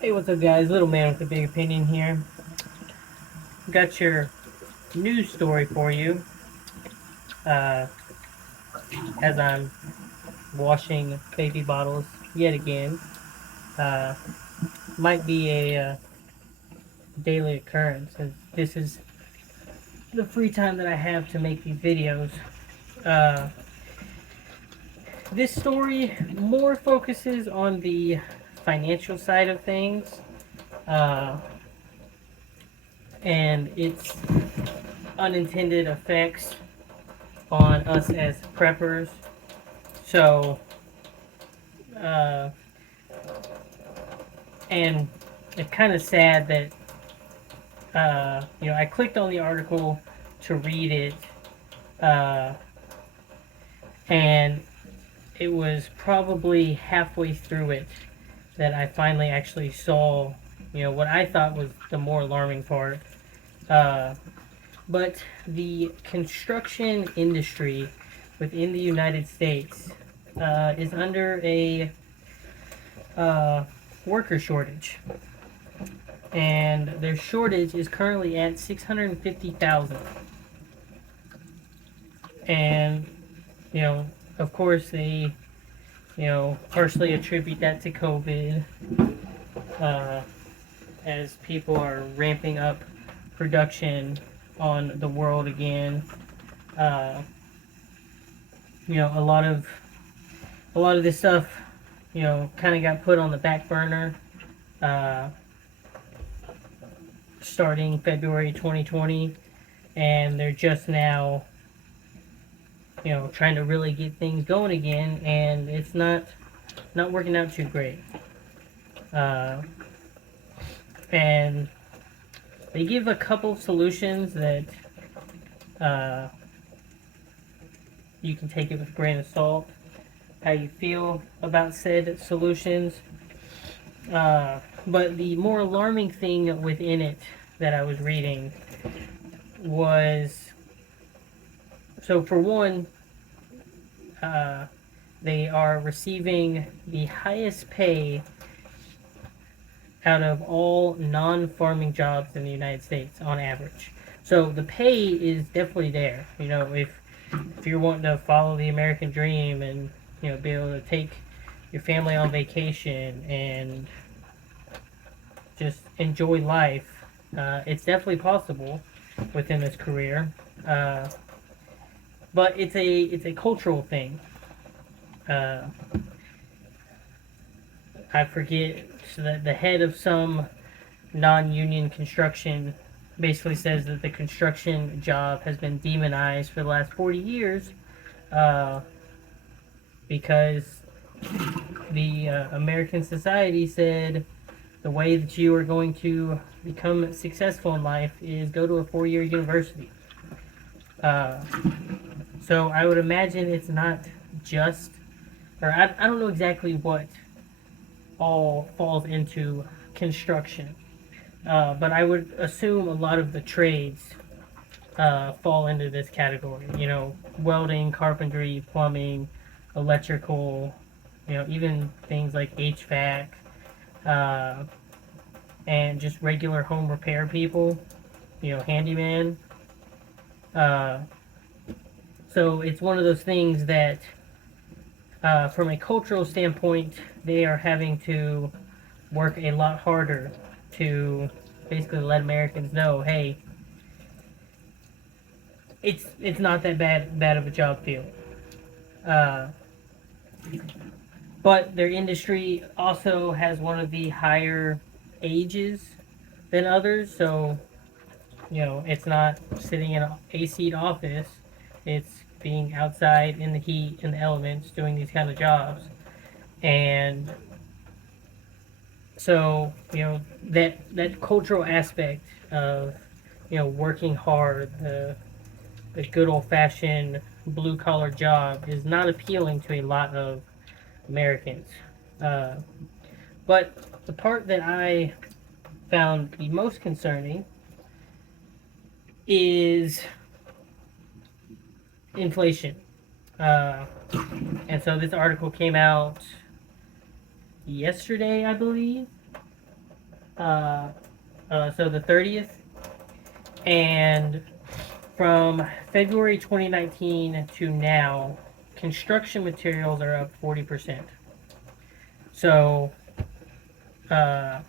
Hey, what's up, guys? Little man with a big opinion here. Got your news story for you. Uh, as I'm washing baby bottles yet again. Uh, might be a daily occurrence, as this is the free time that I have to make these videos. Uh, this story more focuses on the financial side of things, uh, and its unintended effects on us as preppers. So, uh, and it's kind of sad that I clicked on the article to read it, uh, and it was probably halfway through it that I finally actually saw, what I thought was the more alarming part. Uh, but the construction industry within the United States is under a uh, worker shortage, and their shortage is currently at 650,000. And you know, of course, they partially attribute that to COVID, uh, as people are ramping up production on the world again. Uh, a lot of this stuff, kind of got put on the back burner, uh, starting February 2020, and they're just now, trying to really get things going again, and it's not working out too great. Uh, and they give a couple solutions that uh, you can take it with a grain of salt. How you feel about said solutions. But the more alarming thing within it that I was reading was, so for one, uh, they are receiving the highest pay out of all non-farming jobs in the United States on average. So the pay is definitely there. If you're wanting to follow the American dream and be able to take your family on vacation and just enjoy life, it's definitely possible within this career. Uh, but it's a cultural thing. Uh, I forget, so that the head of some non-union construction basically says that the construction job has been demonized for the last 40 years, uh, because the American society said the way that you are going to become successful in life is go to a 4-year university. Uh, so I would imagine it's not just, or I don't know exactly what all falls into construction, but I would assume a lot of the trades fall into this category. Welding, carpentry, plumbing, electrical, even things like HVAC, uh, and just regular home repair people, handyman. Uh, so it's one of those things that, from a cultural standpoint, they are having to work a lot harder to basically let Americans know, hey, it's not that bad of a job field. Uh, but their industry also has one of the higher ages than others, so it's not sitting in an AC office. It's being outside in the heat and the elements doing these kind of jobs. And so, that cultural aspect of, working hard, the good old fashioned blue collar job is not appealing to a lot of Americans. Uh, but the part that I found the most concerning is inflation. Uh, and so this article came out yesterday, I believe. uh, so the 30th, and from February 2019 to now, construction materials are up 40%. So, uh,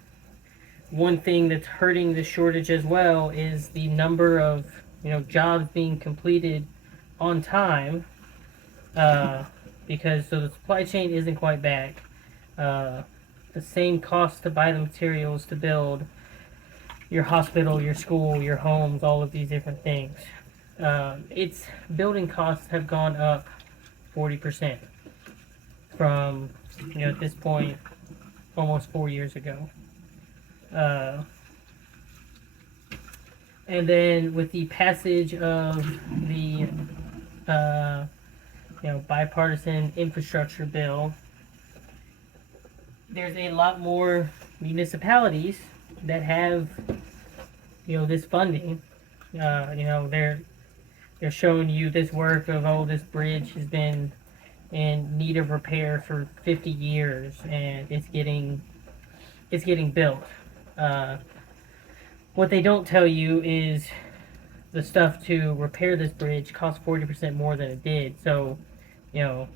one thing that's hurting the shortage as well is the number of jobs being completed on time, uh, because so the supply chain isn't quite back. Uh, the same cost to buy the materials to build your hospital, your school, your homes, all of these different things. Its building costs have gone up 40% from at this point almost 4 years ago. Uh, and then with the passage of the uh, bipartisan infrastructure bill, there's a lot more municipalities that have this funding. They're showing you this work of, oh, this bridge has been in need of repair for 50 years and it's getting built. Uh, what they don't tell you is the stuff to repair this bridge costs 40% more than it did. So,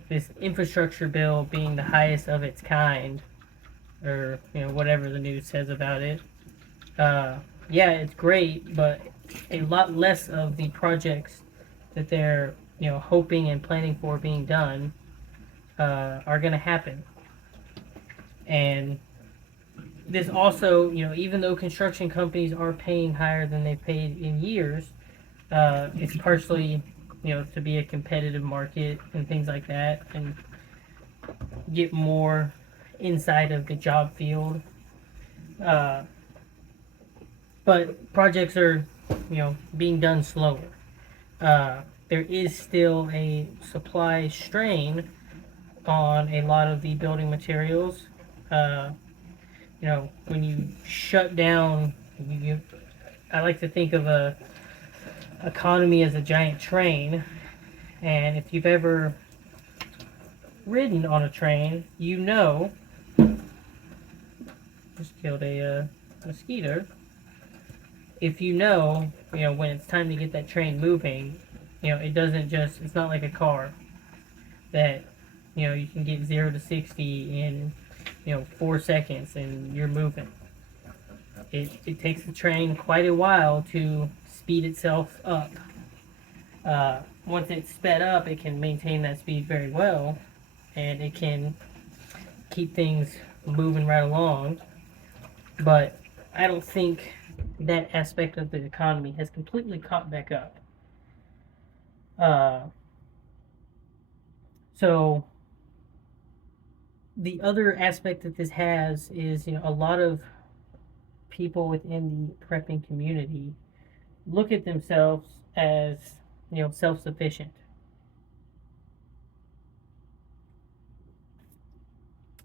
this infrastructure bill being the highest of its kind, or whatever the news says about it. Yeah, it's great, but a lot less of the projects that they're hoping and planning for being done are going to happen. And this also, even though construction companies are paying higher than they've paid in years, it's partially, to be a competitive market and things like that, and get more inside of the job field. But projects are, being done slower. There is still a supply strain on a lot of the building materials. When you shut down, I like to think of a economy as a giant train, and if you've ever ridden on a train, just killed a mosquito. If when it's time to get that train moving, it doesn't just, it's not like a car that, you can get 0 to 60 in, 4 seconds and you're moving. It takes the train quite a while to speed itself up. Once it's sped up, it can maintain that speed very well, and it can keep things moving right along. But I don't think that aspect of the economy has completely caught back up. So the other aspect that this has is, a lot of people within the prepping community look at themselves as, self-sufficient.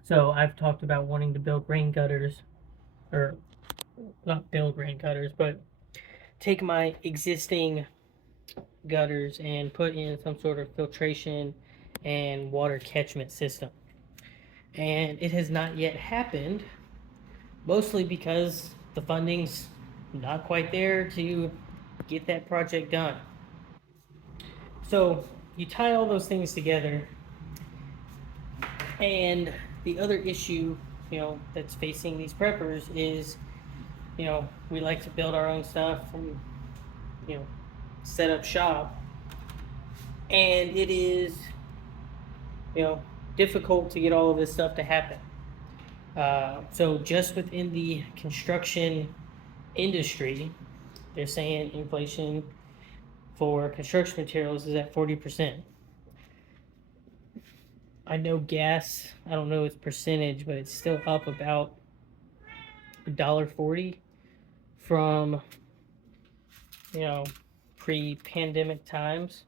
So I've talked about wanting to build rain gutters, or not build rain gutters, but take my existing gutters and put in some sort of filtration and water catchment system. And it has not yet happened, mostly because the funding's not quite there to get that project done. So you tie all those things together, and the other issue, that's facing these preppers is, we like to build our own stuff and, set up shop, and it is, difficult to get all of this stuff to happen. So just within the construction industry, they're saying inflation for construction materials is at 40%. I know gas, I don't know its percentage, but it's still up about $1.40 from, pre-pandemic times.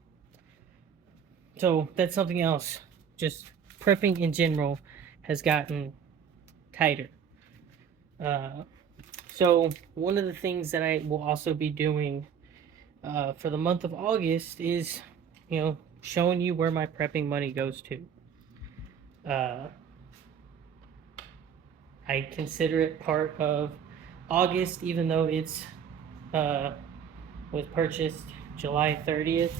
So that's something else. Just prepping in general has gotten tighter. So one of the things that I will also be doing for the month of August is, showing you where my prepping money goes to. I consider it part of August, even though it's was purchased July 30th.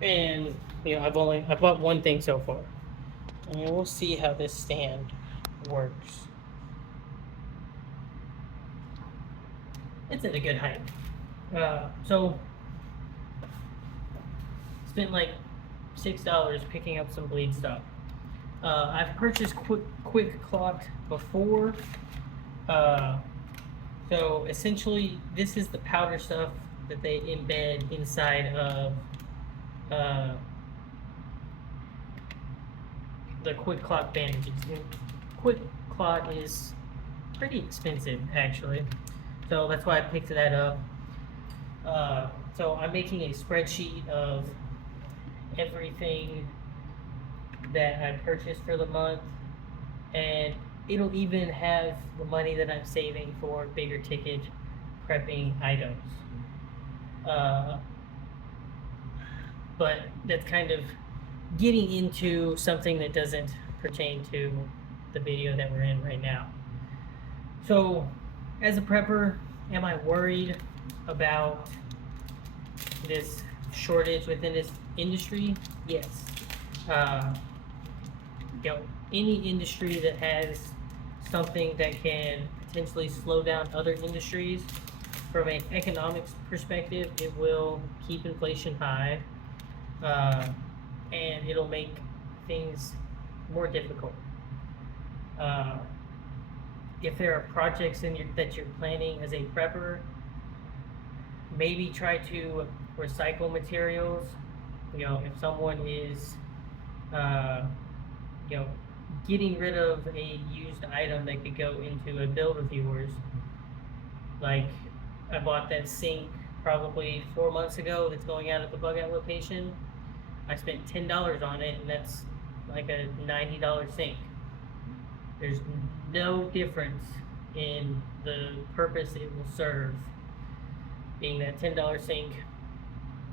And I bought one thing so far. And we'll see how this stand works. It's at a good height. So spent like $6 picking up some bleed stuff. I've purchased Quick Clot before. So essentially, this is the powder stuff that they embed inside of the Quick Clot bandages. And Quick Clot is pretty expensive, actually. So that's why I picked that up. So I'm making a spreadsheet of everything that I purchased for the month, and it'll even have the money that I'm saving for bigger ticket prepping items. But that's kind of getting into something that doesn't pertain to the video that we're in right now. So, as a prepper, am I worried about this shortage within this industry? Yes. Any industry that has something that can potentially slow down other industries, from an economics perspective, it will keep inflation high, and it'll make things more difficult. If there are projects that you're planning as a prepper, maybe try to recycle materials. If someone is, getting rid of a used item that could go into a build of yours, like I bought that sink probably 4 months ago that's going out at the bug out location. I spent $10 on it, and that's like a $90 sink. There's no difference in the purpose it will serve, being that $10 sink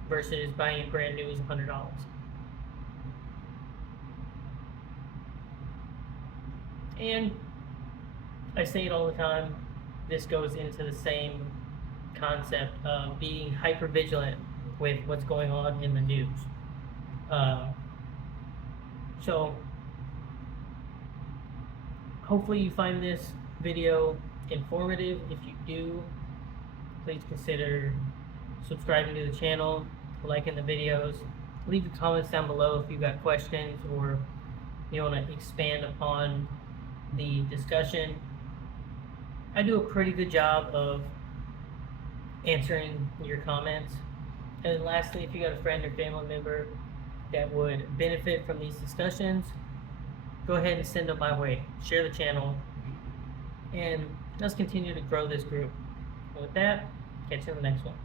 versus buying it brand new is $100. And I say it all the time, this goes into the same concept of being hyper vigilant with what's going on in the news. So hopefully you find this video informative. If you do, please consider subscribing to the channel, liking the videos, leave the comments down below if you've got questions or you want to expand upon the discussion. I do a pretty good job of answering your comments. And then lastly, if you got a friend or family member that would benefit from these discussions, go ahead and send them my way. Share the channel, and let's continue to grow this group. And with that, catch you in the next one.